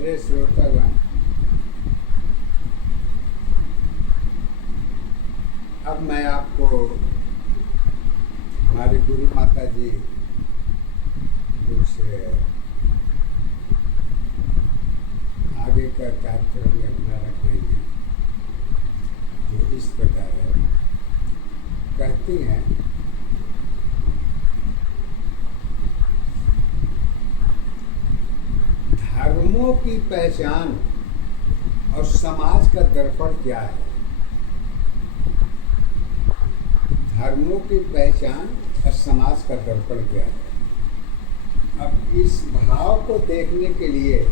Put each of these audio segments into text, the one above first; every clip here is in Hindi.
मेरे श्रोतागण, अब मैं आपको हमारी गुरु माता जी कुछ आगे का कार्यक्रम अपना रख रही हैं, जो इस प्रकार है। कहती हैं, धर्मों की पहचान और समाज का दर्पण क्या है? धर्मों की पहचान और समाज का दर्पण क्या है? अब इस भाव को देखने के लिए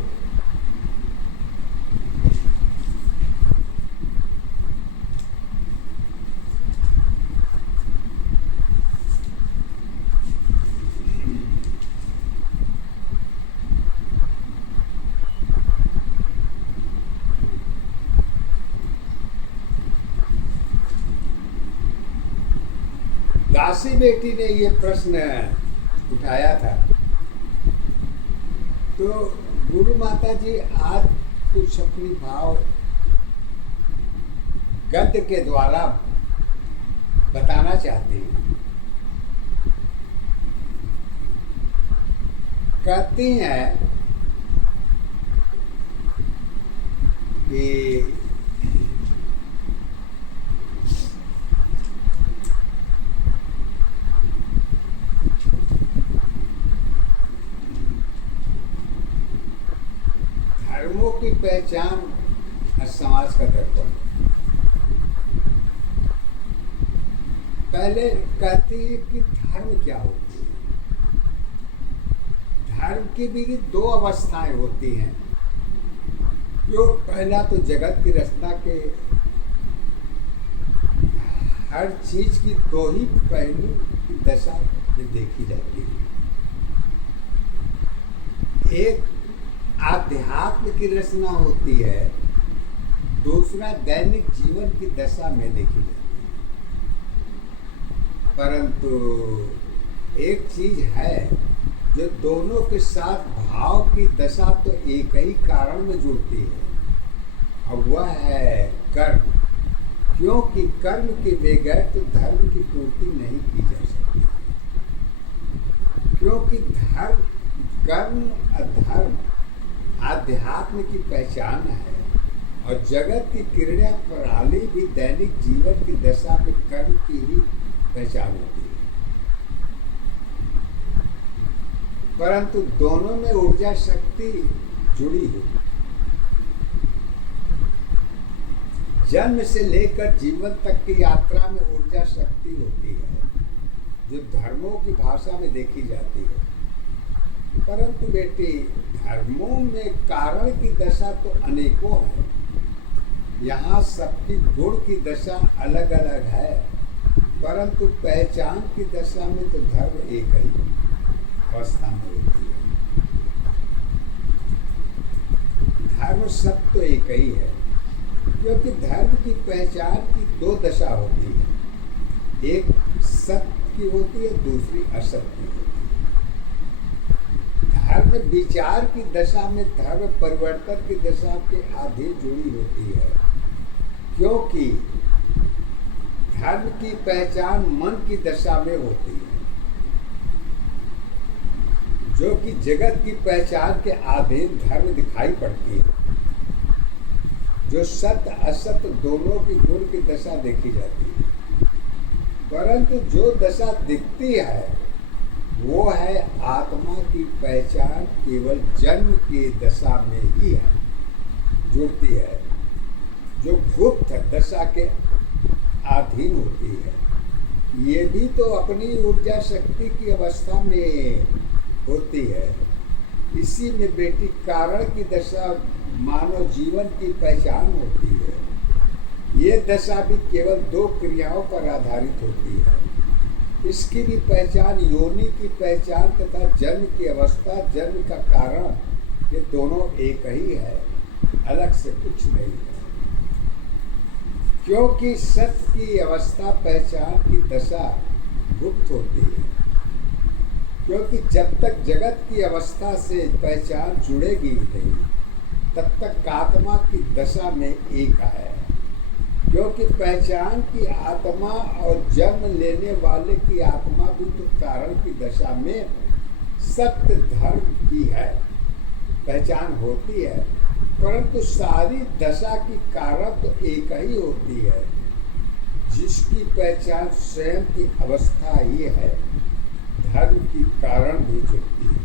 दासी बेटी ने ये प्रश्न उठाया था, तो गुरु माता जी आज कुछ अपनी भाव गद्य के द्वारा बताना चाहती हैं। कहती हैं कि धर्मों की पहचान और समाज का दर्पण। पहले कहती है कि धर्म क्या होती है। धर्म की भी दो अवस्थाएं होती हैं। जो पहला तो जगत की रचना के हर चीज की दो ही पहलू की दशा में देखी जाती है। एक आध्यात्म की रचना होती है, दूसरा दैनिक जीवन की दशा में देखी जाती है। परंतु एक चीज है जो दोनों के साथ भाव की दशा तो एक ही कारण में जुड़ती है, और वह है कर्म। क्योंकि कर्म के बगैर तो धर्म की पूर्ति नहीं की जा सकती। क्योंकि धर्म, कर्म और धर्म आध्यात्म की पहचान है, और जगत की क्रीड़ा प्रणाली भी दैनिक जीवन की दशा में कर्म की ही पहचान होती है। परंतु दोनों में ऊर्जा शक्ति जुड़ी है। जन्म से लेकर जीवन तक की यात्रा में ऊर्जा शक्ति होती है, जो धर्मों की भाषा में देखी जाती है। परंतु बेटी, धर्मों में कारण की दशा तो अनेकों है। यहाँ सबकी गुण की दशा अलग अलग है, परंतु पहचान की दशा में तो धर्म एक ही अवस्था में होती है। धर्म सब तो एक ही है, क्योंकि धर्म की पहचान की दो दशा होती है। एक सत्य की होती है, दूसरी असत्य की होती है। धर्म विचार की दशा में धर्म परिवर्तन की दशा के अधीन जुड़ी होती है, क्योंकि धर्म की पहचान मन की दशा में होती है, जो कि जगत की पहचान के अधीन धर्म दिखाई पड़ती है। जो सत्य असत्य दोनों की गुण की दशा देखी जाती है। परंतु जो दशा दिखती है वो है आत्मा की पहचान केवल जन्म की दशा में ही है, जुड़ती है, जो गुप्त दशा के अधीन होती है। ये भी तो अपनी ऊर्जा शक्ति की अवस्था में होती है। इसी में बेटी कारण की दशा मानव जीवन की पहचान होती है। ये दशा भी केवल दो क्रियाओं पर आधारित होती है। इसकी भी पहचान, योनि की पहचान तथा जन्म की अवस्था, जन्म का कारण, ये दोनों एक ही है, अलग से कुछ नहीं है। क्योंकि सत्य की अवस्था पहचान की दशा गुप्त होती है। क्योंकि जब तक जगत की अवस्था से पहचान जुड़ेगी नहीं, तब तक आत्मा की दशा में एक है, क्योंकि पहचान की आत्मा और जन्म लेने वाले की आत्मा भी तो कारण की दशा में सत्य धर्म की है, पहचान होती है, परंतु सारी दशा की कारण तो एक ही होती है, जिसकी पहचान स्वयं की अवस्था ही है, धर्म की कारण भी जुड़ती है।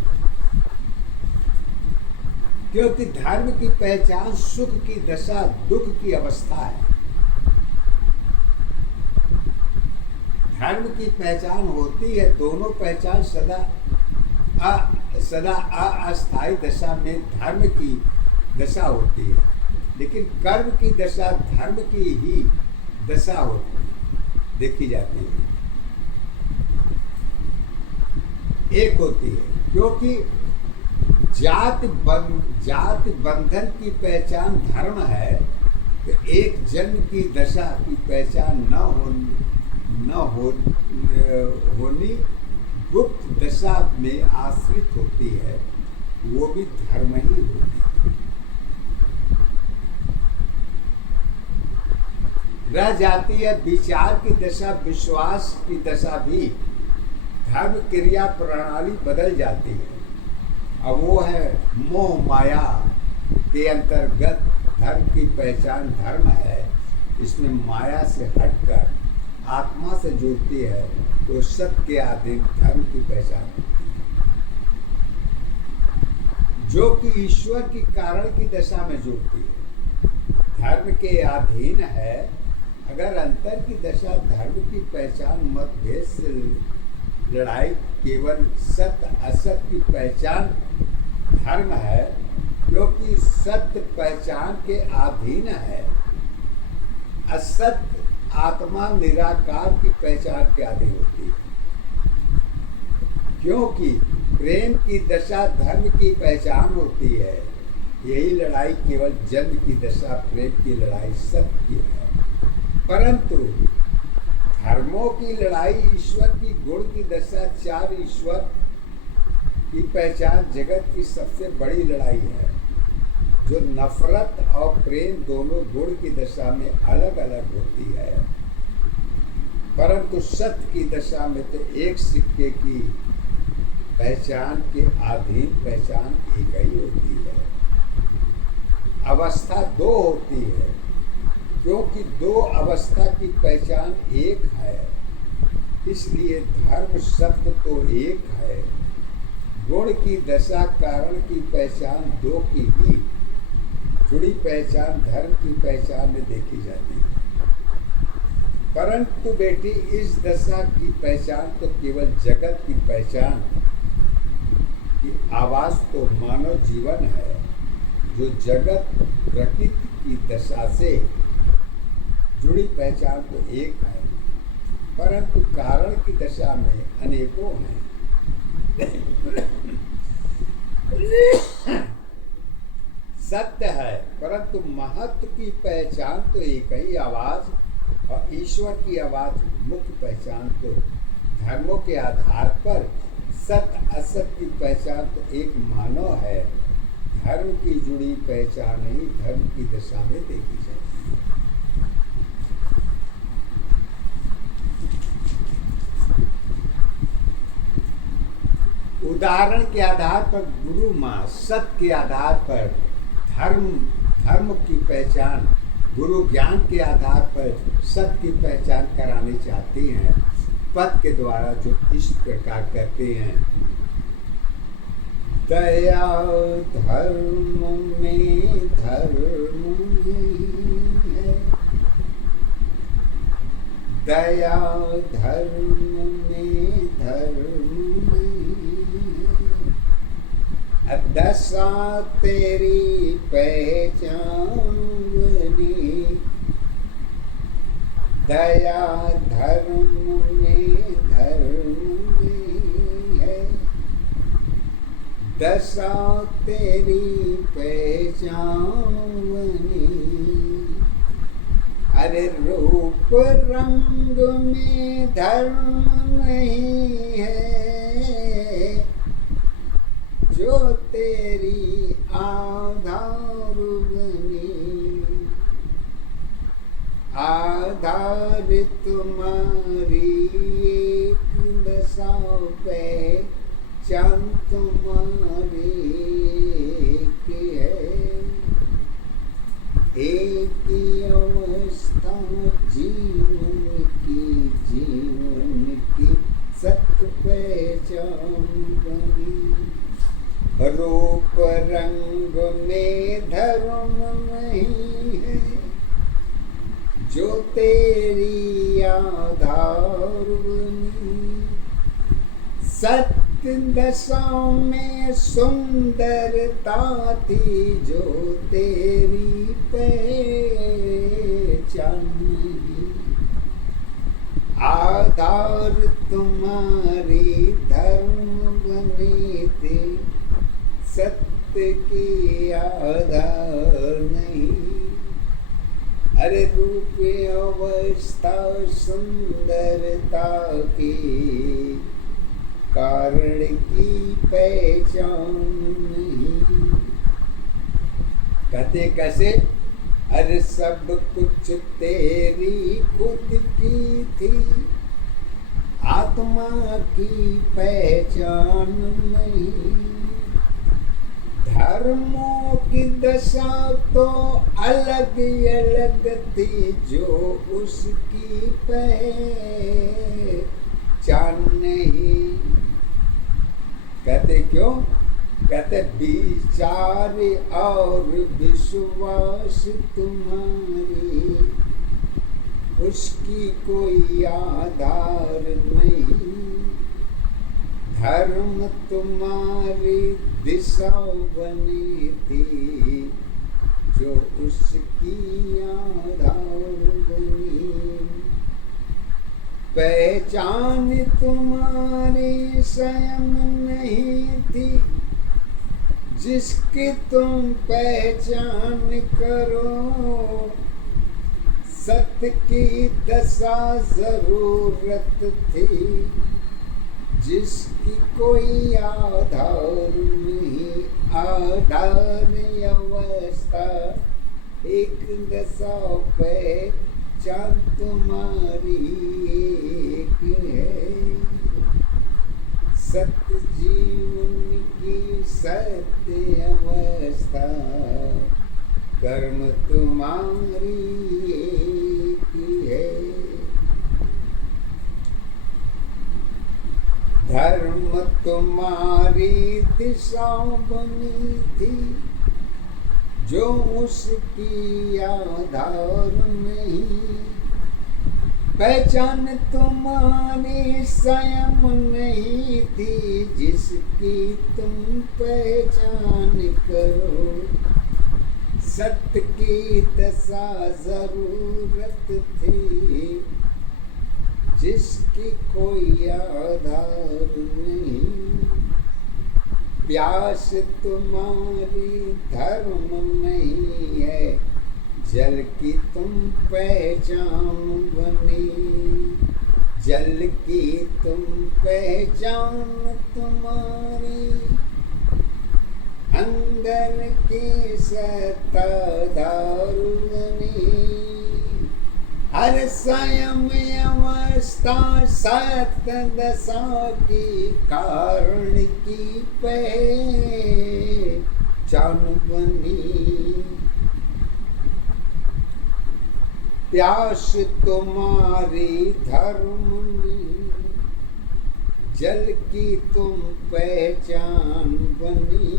क्योंकि धर्म की पहचान सुख की दशा, दुख की अवस्था है। धर्म की पहचान होती है, दोनों पहचान सदा अस्थायी दशा में धर्म की दशा होती है, लेकिन कर्म की दशा धर्म की ही दशा होती है, देखी जाती है, एक होती है। क्योंकि जाति बंधन की पहचान धर्म है, तो एक जन्म की दशा की पहचान न होनी गुप्त दशा में आश्रित होती है, वो भी धर्म ही होती है। रह जाती है विचार की दशा, विश्वास की दशा भी धर्म क्रिया प्रणाली बदल जाती है। अब वो है मोह माया के अंतर्गत धर्म की पहचान धर्म है, इसमें माया से हटकर आत्मा से जुड़ती है, तो सत्य के अधीन धर्म की पहचान होती है, जो कि ईश्वर की कारण की दशा में जुड़ती है, धर्म के अधीन है। अगर अंतर की दशा धर्म की पहचान मतभेद से लड़ाई, केवल सत्य असत की पहचान धर्म है, क्योंकि सत्य पहचान के अधीन है, असत्य आत्मा निराकार की पहचान के अधीन होती है। क्योंकि प्रेम की दशा धर्म की पहचान होती है, यही लड़ाई केवल जन्म की दशा प्रेम की लड़ाई सत्य की है, परंतु धर्मों की लड़ाई ईश्वर की गुण की दशा, चार ईश्वर की पहचान जगत की सबसे बड़ी लड़ाई है, जो नफरत और प्रेम दोनों गुण की दशा में अलग अलग होती है, परंतु सत्य की दशा में तो एक सिक्के की पहचान के अधीन पहचान एक ही होती है। अवस्था दो होती है, क्योंकि दो अवस्था की पहचान एक है, इसलिए धर्म शब्द तो एक है। गुण की दशा कारण की पहचान दो की ही जुड़ी पहचान धर्म की पहचान में देखी जाती है, परंतु बेटी इस दशा की पहचान तो केवल जगत की पहचान की आवाज तो मानव जीवन है, जो जगत प्रकृति की दशा से जुड़ी पहचान तो एक है, परंतु कारण की दशा में अनेकों हैं। सत्य है, परंतु महत्व की पहचान तो एक ही आवाज, और ईश्वर की आवाज मुख्य पहचान तो धर्मों के आधार पर सत्य असत की पहचान तो एक मानव है। धर्म की जुड़ी पहचान ही धर्म की दशा में देखी जाती है। उदाहरण के आधार पर गुरु माँ सत्य के आधार पर धर्म की पहचान, गुरु ज्ञान के आधार पर सत्य की पहचान करानी चाहती हैं, पद के द्वारा जो इस प्रकार कहते हैं, दया धर्म में धर्म है, दया धर्म में धर्म है, दशा तेरी पहचान बनी, दया धर्म में धर्म है, दशा तेरी पहचान बनी। अरे रूप रंग में धर्म नहीं है, जो तेरी आधार पहचान तुम्हारी की है, एक ही अवस्था जीवन की सत्य पहचान बनी। रूप रंग में धर्म नहीं है, जो तेरी आधार बनी। सत्य दशा में सुंदरता थी, जो तेरी पहचान नहीं। आधार तुम्हारी धर्म बनी थी, सत्य की आधार नहीं। अरे रूप अवस्था सुंदरता की कारण की पहचान नहीं। कहते कैसे? अरे सब कुछ तेरी खुद की थी, आत्मा की पहचान नहीं। धर्मों की दशा तो अलग अलग थी, जो उसकी पहचान नहीं। कहते क्यों? कहते विचार और विश्वास तुम्हारी, उसकी कोई आधार नहीं। धर्म तुम्हारी दिशा बनी थी, जो उसकी आधार बनी। पहचान तुम्हारी स्वयं नहीं थी, जिसकी तुम पहचान करो। सत्य की दशा जरूरत थी, जिसकी कोई आधार नहीं। आधार अवस्था एक दशा पहचान तुम्हारी एक है। सत्य जीवन की सत्य अवस्था, कर्म तुम्हारी एक है। धर्म तुम्हारी दिशा बनी थी, जो उसकी आधार नहीं। पहचान तुम्हारी स्वयं नहीं थी, जिसकी तुम पहचान करो। सत्य की दशा जरूरत थी, जिसकी कोई आधार नहीं। प्यास तुम्हारी धर्म नहीं है, जल की तुम पहचान बनी। जल की तुम पहचान तुम्हारी, अंदर की सत्ताधार बनी। हर स्वयं अवस्था सत्य दशा की कारण की पहचान बनी। प्यास तुम्हारी धर्म में, जल की तुम पहचान बनी।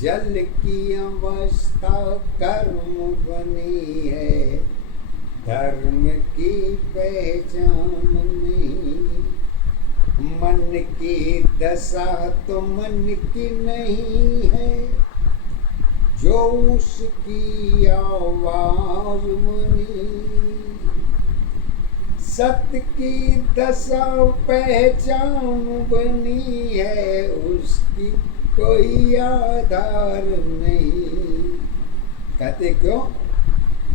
जल की अवस्था कर्म बनी है, धर्म की पहचान नहीं। मन की दशा तो मन की नहीं है, जो उसकी आवाज बनी। सत्य की दशा पहचान बनी है, उसकी कोई आधार नहीं। कहते क्यों?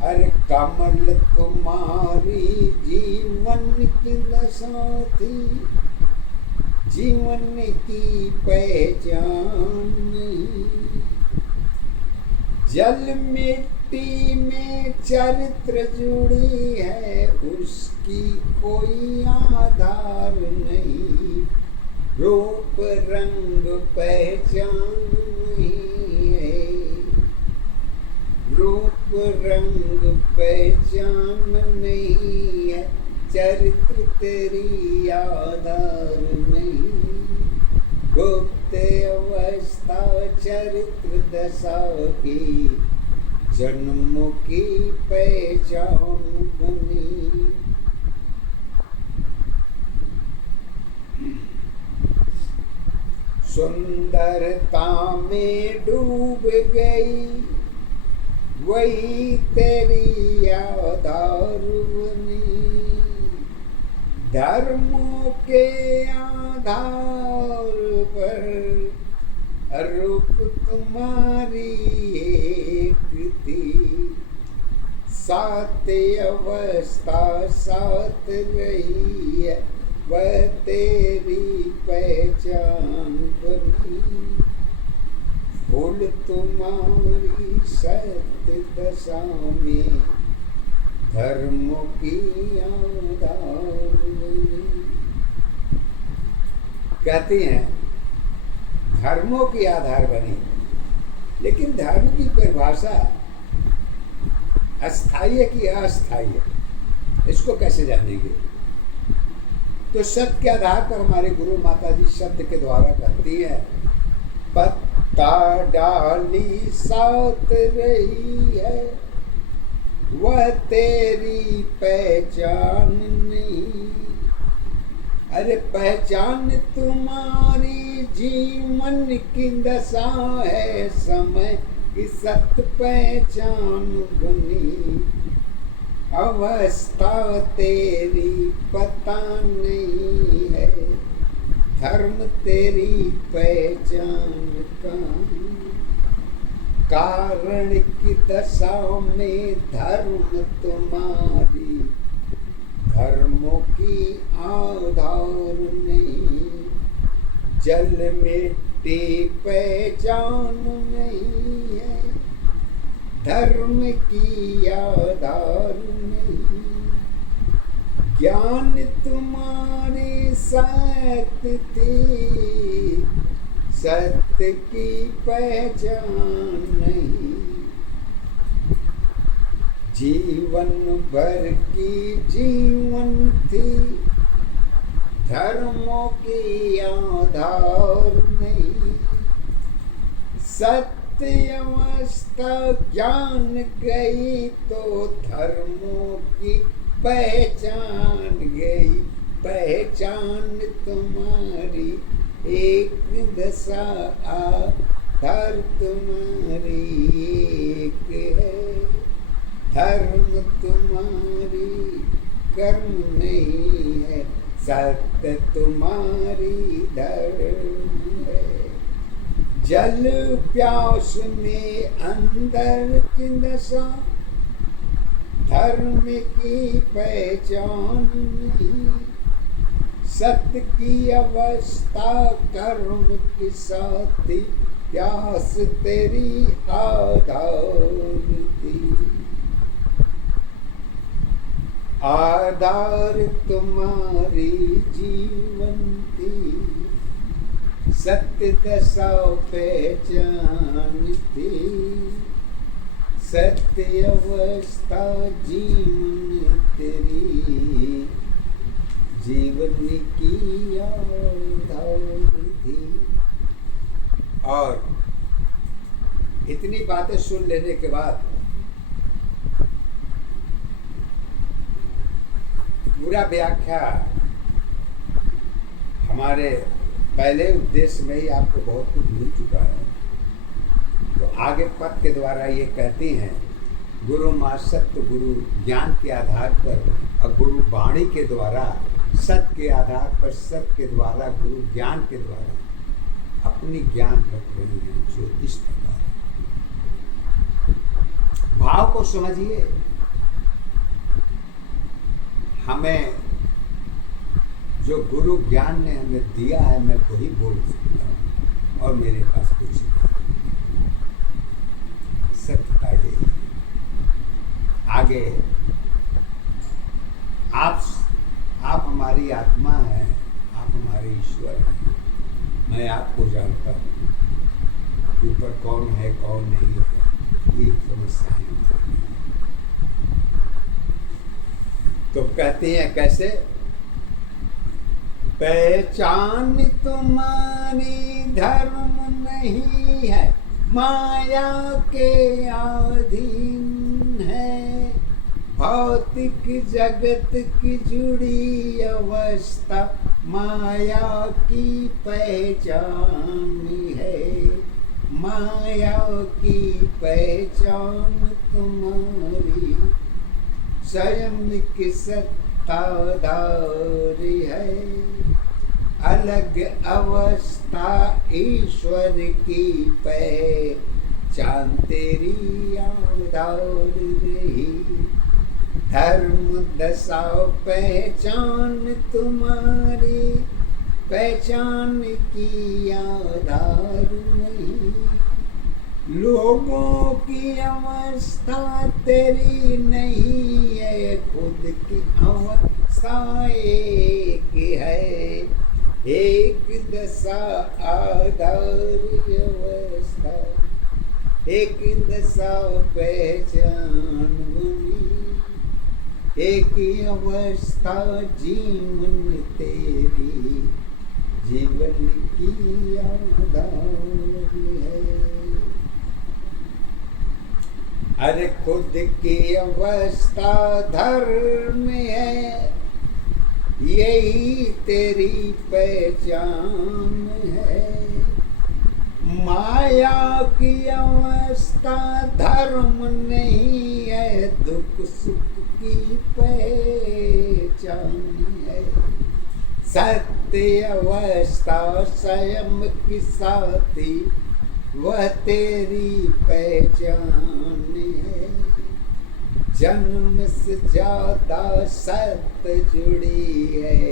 अरे कमल तुम्हारी जीवन की दशा थी, जीवन की पहचान नहीं। जल मिट्टी में चरित्र जुड़ी है, उसकी कोई आधार नहीं। रूप रंग पहचान नहीं है, रूप रंग पहचान नहीं है, चरित्र तेरी आधार नहीं, गुप्त अवस्था चरित्र दशा की जन्म की पहचान बनी। सुंदरता में डूब गई वही तेरी आधार बनी, धर्मों के आधार पर रूप तुम्हारी एक थी, सात अवस्था साथ रही है, वह तेरी पहचान बनी, फूल तुम्हारी सत्य दशा में धर्म की आधार बनी। कहती हैं धर्मों की आधार बनी, लेकिन धर्म की परिभाषा अस्थायी है कि अस्थायी है, इसको कैसे जानेंगे? तो सत्य के आधार पर हमारे गुरु माता जी शब्द के द्वारा कहती है, पत्ता डाली साथ रही है, वह तेरी पहचान नहीं। अरे पहचान तुम्हारी जीवन की दशा है, समय की सत्य पहचान बनी, अवस्था तेरी पता नहीं है, धर्म तेरी पहचान का, कारण की दशा में धर्म तुम्हारी धर्मों की आधार नहीं, जल मिट्टी पहचान नहीं है, धर्म की आधार नहीं, ज्ञान तुम्हारी सत्य थी, सत्य की पहचान नहीं, जीवन भर की जीवन थी, धर्मों की आधार नहीं, सत्य अवस्था ज्ञान गई तो धर्मों की पहचान गई, पहचान तुम्हारी एक दशा आधार तुम्हारी एक है, धर्म तुम्हारी कर्म नहीं है, सत्य तुम्हारी धर्म है, जल प्यास में अंदर की दशा, धर्म की पहचान नहीं, सत्य की अवस्था कर्म की साथी, प्यास तेरी आधार थी, आधार तुम्हारी जीवन थी, सत्य दशा पहचान थी, सत्य अवस्था जीवन तेरी जीवन की आधार थी। और इतनी बातें सुन लेने के बाद पूरा व्याख्या हमारे पहले उद्देश्य में ही आपको बहुत कुछ मिल चुका है। तो आगे पद के द्वारा ये कहती हैं, गुरु माँ सत्य गुरु ज्ञान के आधार पर और गुरु वाणी के द्वारा सत्य के आधार पर सत्य के द्वारा गुरु ज्ञान के द्वारा अपनी ज्ञान रख रही हैं, जो इस प्रकार भाव को समझिए। हमें जो गुरु ज्ञान ने हमें दिया है मैं वही बोल सकता हूँ और मेरे पास कुछ नहीं। सत्यता यही आगे आप हमारी आत्मा हैं, आप हमारे ईश्वर हैं, मैं आपको जानता हूँ, ऊपर कौन है कौन नहीं है, ये समस्या है। तो कहते हैं कैसे, पहचान तुम्हारी धर्म नहीं है, माया के अधीन है, भौतिक जगत की जुड़ी अवस्था माया की पहचान है, माया की पहचान तुम्हारी स्वयं की सत्ताधारी है, अलग अवस्था ईश्वर की पहचान तेरी आधार रही, धर्म दशा पहचान तुम्हारी पहचान की आधार नहीं, लोगों की अवस्था तेरी नहीं है, खुद की अवस्था एक है, एक दशा आधार अवस्था, एक दशा पहचान बनी, एक अवस्था जीवन तेरी जीवन की आधार है। अरे खुद की अवस्था धर्म है, यही तेरी पहचान है, माया की अवस्था धर्म नहीं है, दुख सुख की पहचान है, सत्य अवस्था स्वयं की साथी वह तेरी पहचान है, जन्म से ज्यादा सत्य जुड़ी है,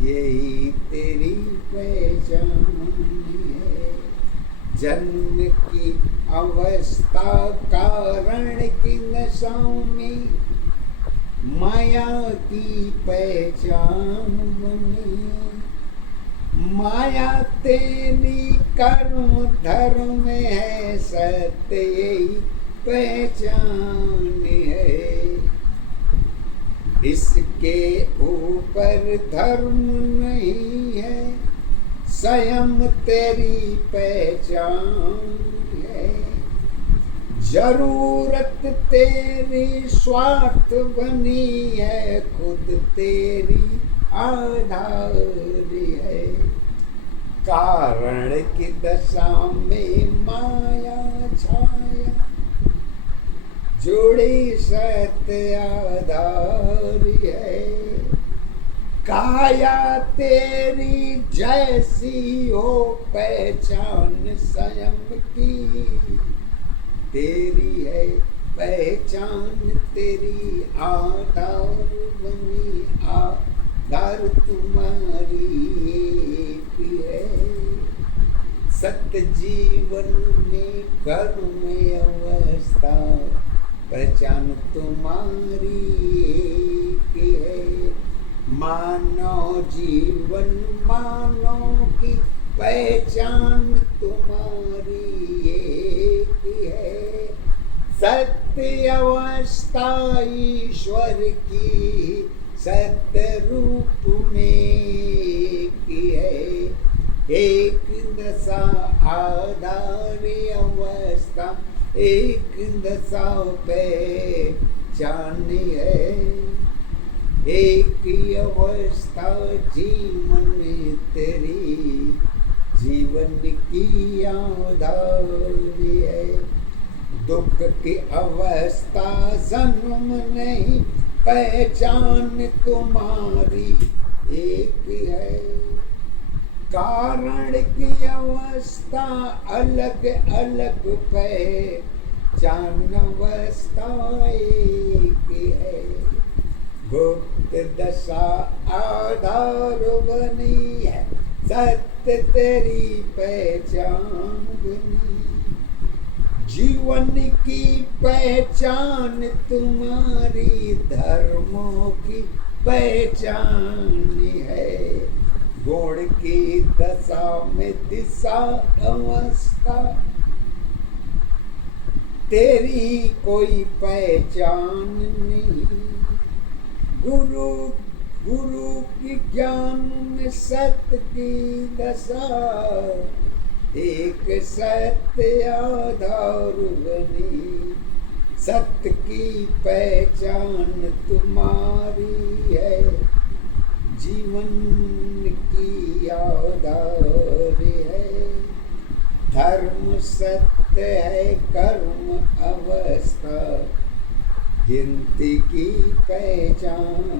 यही तेरी पहचान है, जन्म की अवस्था कारण की नशा में माया की पहचान बनी, माया तेरी कर्म धर्म है, सत्य यही पहचान है, इसके ऊपर धर्म नहीं है, स्वयं तेरी पहचान है, जरूरत तेरी स्वार्थ बनी है, खुद तेरी आधार है, कारण की दशा में माया छाया जोड़ी सत्य आधार है, काया तेरी जैसी हो पहचान स्वयं की तेरी है, पहचान तेरी आधार बनी, आधार तुम्हारी एक है, सत्य जीवन में कर्म अवस्था पहचान तुम्हारी एक है, मानव जीवन मानव की पहचान तुम्हारी एक है, सत्य अवस्था ईश्वर की सत्य रूप में एक है, एक दशा आधार अवस्था एक दशा पहचान है, एक अवस्था जीवन तेरी जीवन की आधार है, दुख की अवस्था जन्म नहीं पहचान तुम्हारी एक है, कारण की अवस्था अलग अलग पहचान अवस्था एक है, गुप्त दशा आधार बनी है, सत्य तेरी पहचान बनी, जीवन की पहचान तुम्हारी धर्मों की पहचान है, गुण की दशा में दिशा अवस्था तेरी कोई पहचान नहीं। गुरु गुरु की ज्ञान में सत्य की दशा एक सत्य आधार बनी। सत्य की पहचान तुम्हारी है, जीवन की आधार है। धर्म सत्य है, कर्म अवस्था गिनती की पहचान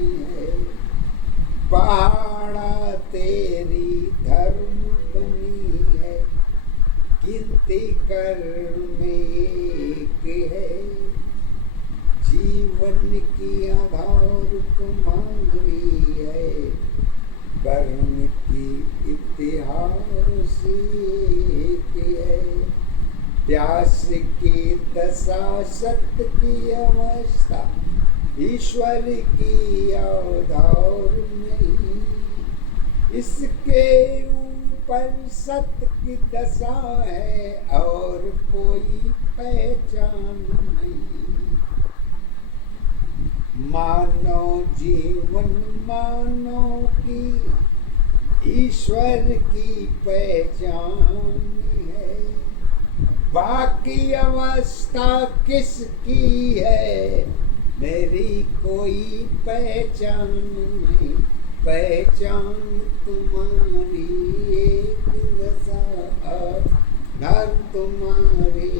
है। पहाड़ा तेरी धर्म बनी है, गिनती कर्म एक है। जीवन की आधार तुम्हारी है, कर्म की इतिहास एक है। प्यास की दशा सत्य की अवस्था ईश्वर की आधार नहीं। इसके ऊपर सत्य की दशा है और कोई पहचान नहीं। मानो जीवन मानो की ईश्वर की पहचान है। बाकी अवस्था किसकी है, मेरी कोई पहचान नहीं। पहचान तुम्हारी एक दशा, घर तुम्हारी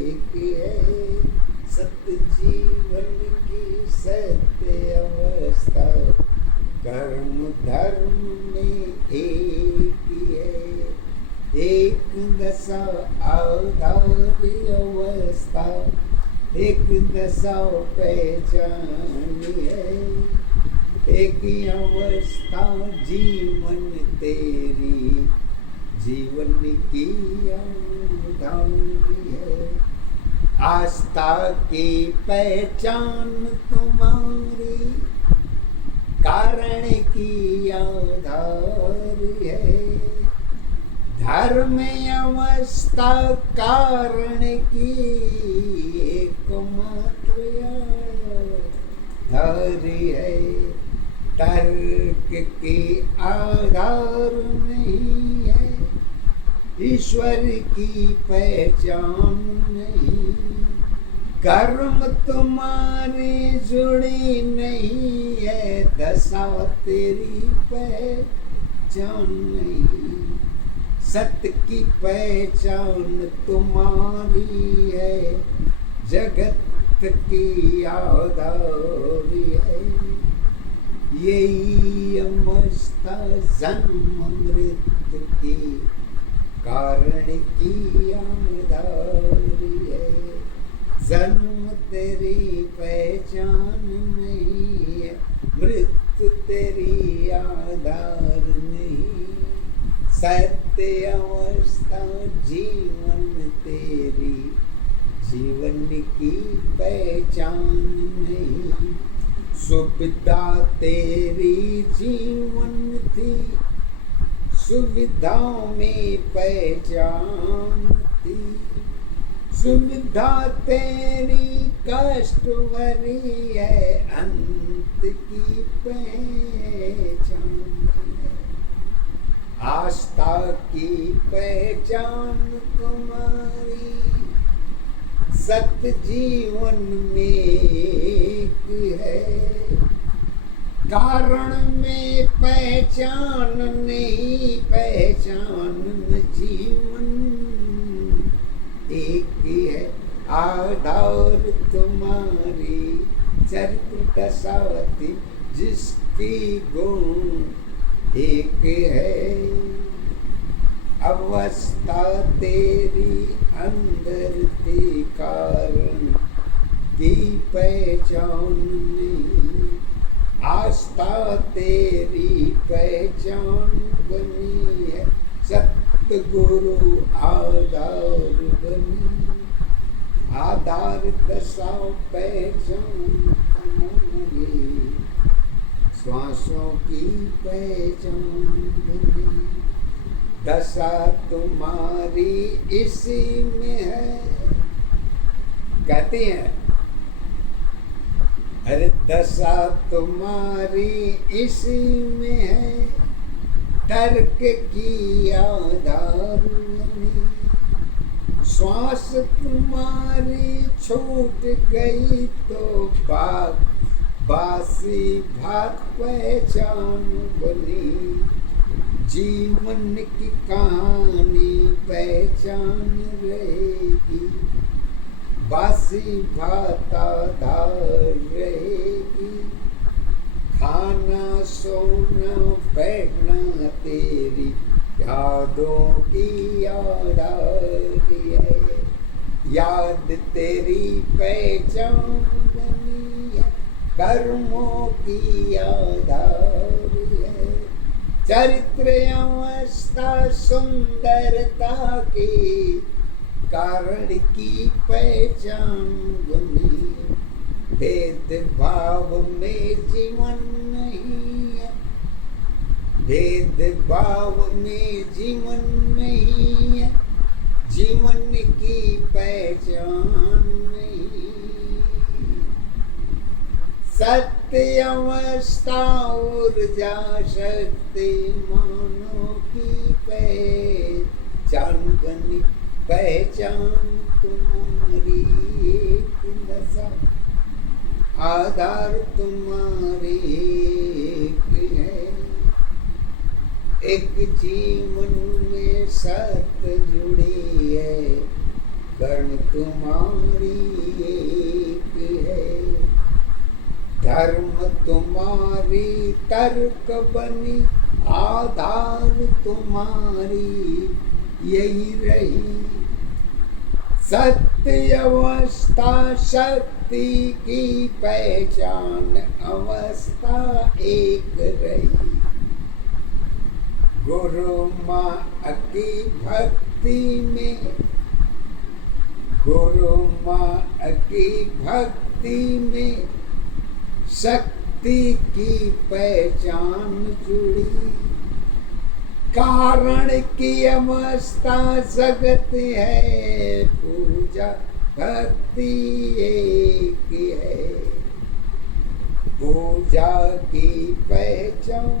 एक है। सत्य जीवन की सत्य अवस्था कर्म धर्म में एक है। एक दशा आधार अवस्था एक दशा पहचान है। एक अवस्था जीवन तेरी जीवन की आधार है। आस्था की पहचान तुम्हारी कारण की आधार है। धर्म अवस्था कारण की एकमात्र आधार है। तर्क की आधार नहीं है, ईश्वर की पहचान नहीं। कर्म तुम्हारी जुड़ी नहीं है, दशा तेरी पहचान नहीं। सत्य की पहचान तुम्हारी है, जगत की आधार है। यही अवस्था जन्म मृत्यु की कारण की आधार है। जन्म तेरी पहचान नहीं है, मृत्यु तेरी आधार नहीं। सत्य अवस्था जीवन तेरी जीवन की पहचान नहीं। सुविधा तेरी जीवन थी, सुविधाओं में पहचान थी। सुविधा तेरी कष्ट भरी है, अंत की पहचान है। आस्था की पहचान तुम्हारी सत्य जीवन में एक है। कारण में पहचान नहीं, पहचान में जीवन एक है। आधार तुम्हारी चरित्र दशावती जिसकी गुण एक है। अवस्था तेरी अंदर थी, कारण की पहचान नहीं। आस्था तेरी पहचान बनी है, सतगुरु आधार बनी। आधार दशा पहचान तुम्हारी श्वासों की पहचान बनी, दशा तुम्हारी इसी में है। कहती हैं अरे दशा तुम्हारी इसी में है, तर्क की आधार बनी, श्वास तुम्हारी छूट गई तो बासी भात पहचान बनी, जीवन की कहानी पहचान रहेगी, बासी भात आधार रहेगी, खाना सोना बैठना तेरी यादों की याद है, याद तेरी पहचान बनी है, कर्मों की याद है, चरित्र अवस्था सुंदरता की कारण की पहचान बनी, भेद भाव में जीवन नहीं है, भेद भाव में जीवन नहीं है, जीवन की पहचान नहीं, सत्य अवस्था ऊर्जा शक्ति मानव की पहचान बनी, पहचान तुम्हारी एक दशा आधार तुम्हारी एक है, एक जीवन में सत्य जुड़ी है, कर्म तुम्हारी एक है, धर्म तुम्हारी तर्क बनी, आधार तुम्हारी यही रही, सत्य अवस्था शक्ति की पहचान अवस्था एक रही, गुरु माँ की भक्ति में, गुरु माँ की भक्ति में शक्ति की पहचान जुड़ी, कारण की अवस्था जगत है, पूजा भक्ति एक है, पूजा की पहचान,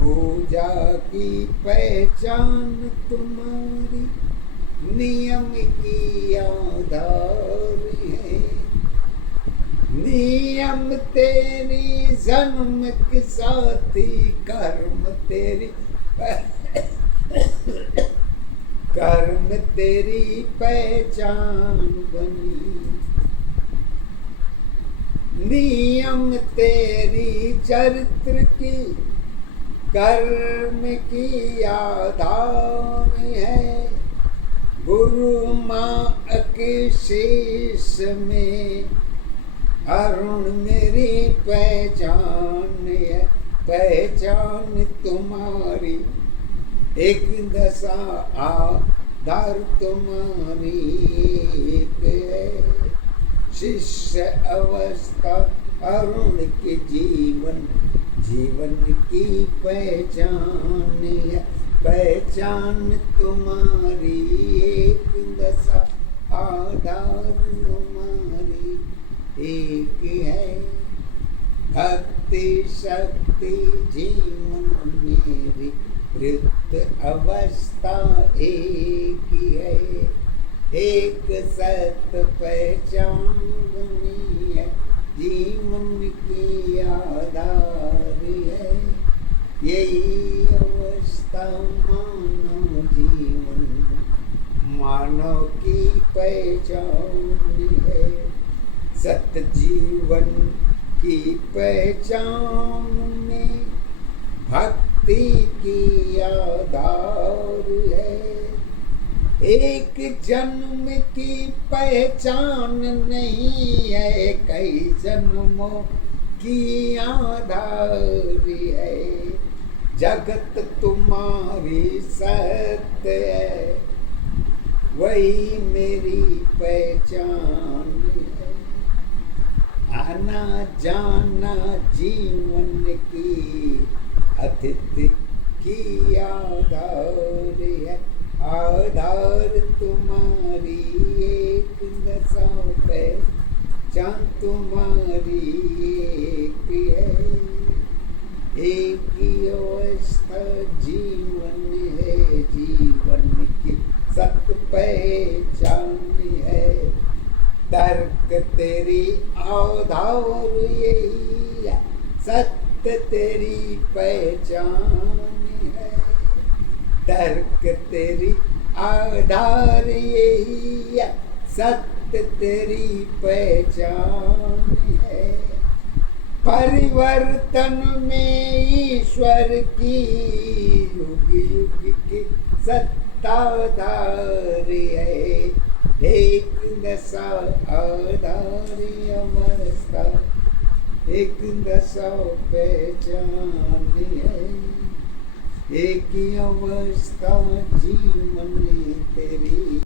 पूजा की पहचान तुम्हारी नियम की आधार है, नियम तेरी जन्म के साथी, कर्म तेरी कर्म तेरी पहचान बनी, नियम तेरी चरित्र की कर्म की आधार है, गुरु माँ के शीश में अरुण मेरी पहचान है, पहचान तुम्हारी एक दशा आधार तुम्हारी एक है, शिष्य अवस्था अरुण के जीवन, जीवन की पहचान है, पहचान तुम्हारी एक दशा आधार तुम्हारी एक है, भक्ति शक्ति जीवन मेरी वृत्त अवस्था एक है, एक सत्य पहचान बनी है, जीवन की आधार है, यही अवस्था मानव जीवन, मानव की पहचान है, सत्य जीवन की पहचान में भक्ति की आधार है, एक जन्म की पहचान नहीं है, कई जन्मों की आधार है, जगत तुम्हारी सत्य है, वही मेरी पहचान है, आना जाना जीवन की अतिथि की आधार है। आधार तुम्हारी एक दशा पे चांद तुम्हारी एक है। एक ही अवस्था जीवन है, जीवन की सत पहचान है। तर्क तेरी आधार यही है, सत्य तेरी पहचान है। तर्क तेरी आधार यही है, सत्य तेरी पहचान है। परिवर्तन में ईश्वर की युग युग की सत्ताधार है। एक दशा आधारी अवस्था, एक दशा पहचान है। एक ही अवस्था जीवन तेरी